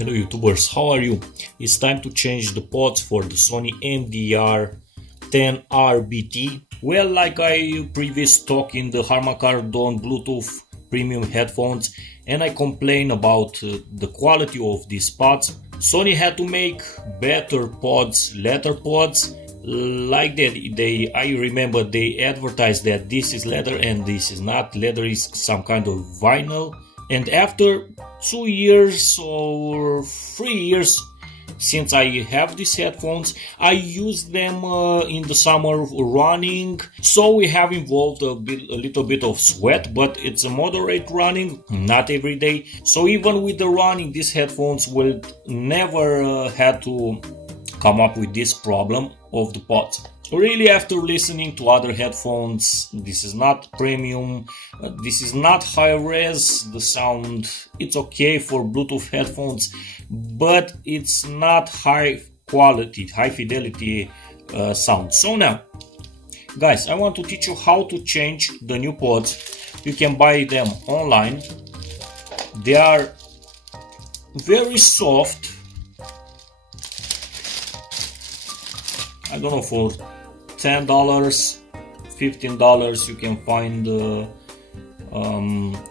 Hello YouTubers, how are you? It's time to change the pods for the Sony MBR 10RBT. Well, like I previous talk in the Harman-Kardon Bluetooth premium headphones, and I complain about the quality of these pods. Sony had to make better pods, leather pods, like that. I remember they advertised that this is leather and this is not. Leather is some kind of vinyl. And after 2 years or 3 years since I have these headphones, I use them in the summer running, so we have involved a little bit of sweat, but it's a moderate running, not every day. So even with the running, these headphones will never had to come up with this problem of the pods. Really, after listening to other headphones, this is not premium, this is not high res, the sound it's okay for Bluetooth headphones, but it's not high quality, high fidelity sound. So now, guys, I want to teach you how to change the new pods. You can buy them online. They are very soft. I don't know, for $10, $15 you can find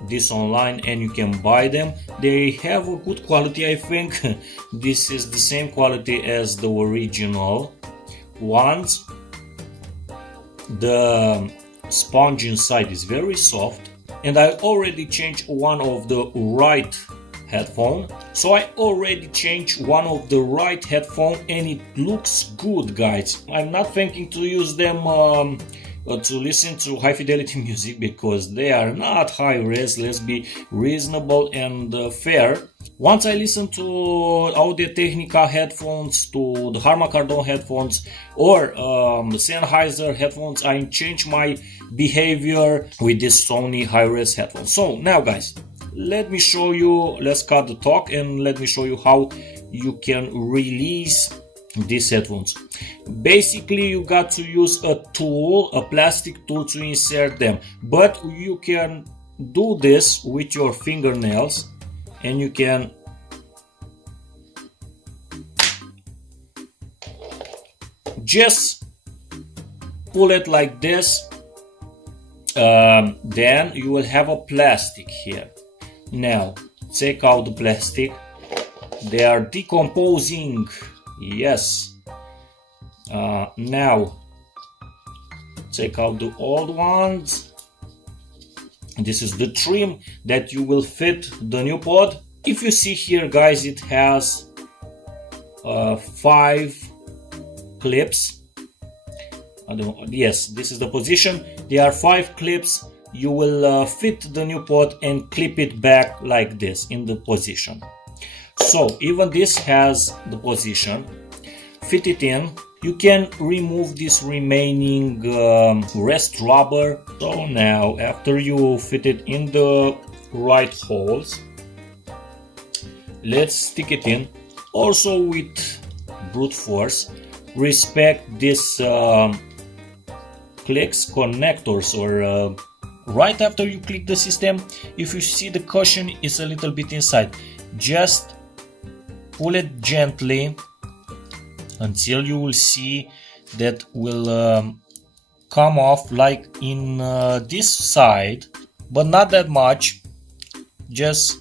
this online and you can buy them. They have a good quality. I think this is the same quality as the original ones. The sponge inside is very soft, and I already changed one of the right headphone. So I already changed one of the right headphone and it looks good, guys. I'm not thinking to use them to listen to high fidelity music because they are not high res. Let's be reasonable and fair. Once I listen to Audio-Technica headphones, to the Harman-Kardon headphones or the Sennheiser headphones, I change my behavior with this Sony high-res headphones. So now, guys, let me show you, let's cut the talk and let me show you how you can release these headphones. Basically, you got to use a tool, a plastic tool, to insert them, but you can do this with your fingernails and you can just pull it like this. Then you will have a plastic here. Now take out the plastic. They are decomposing. Yes. Now take out the old ones. This is the trim that you will fit the new pod. If you see here, guys, it has 5 clips. I don't know. Yes, this is the position. There are 5 clips. You will fit the new pod and clip it back like this in the position. So even this has the position. Fit it in. You can remove this remaining rest rubber. So now, after you fit it in the right holes, let's stick it in. Also with brute force, respect this clicks connectors, or right after you click the system, if you see the cushion is a little bit inside, just pull it gently until you will see that will come off, like in this side, but not that much. Just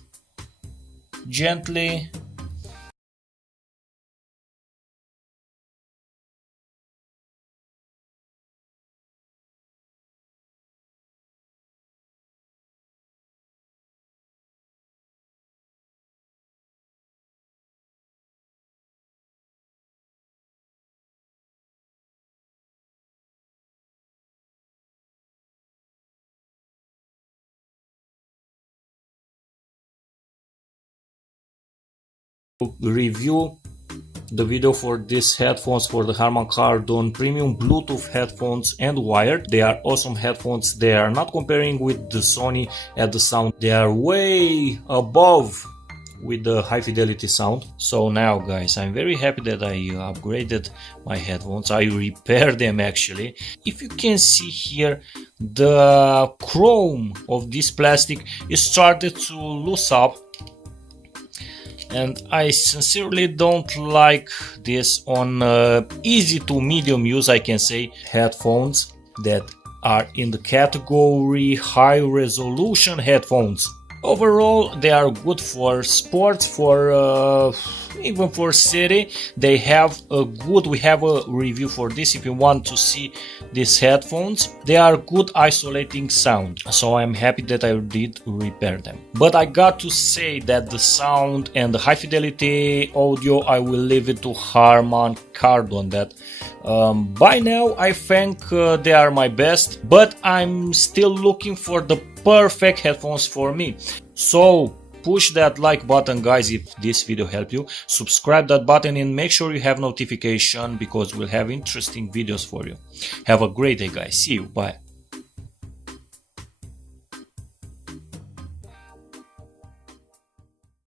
gently. Review the video for these headphones, for the Harman-Kardon premium Bluetooth headphones and wired. They are awesome headphones. They are not comparing with the Sony at the sound. They are way above with the high fidelity sound. So now, guys, I'm very happy that I upgraded my headphones. I repaired them actually. If you can see here, the chrome of this plastic is started to loose up. and I sincerely don't like this on easy to medium use, I can say, headphones that are in the category high resolution headphones. Overall, they are good for sports, for even for city. They have a good, we have a review for this if you want to see these headphones. They are good isolating sound, so I'm happy that I did repair them. But I got to say that the sound and the high fidelity audio, I will leave it to Harman Kardon. That by now I think they are my best, but I'm still looking for the perfect headphones for me. So push that like button, guys, if this video helped you. Subscribe that button and make sure you have notification, because we'll have interesting videos for you. Have a great day, guys. See you. Bye.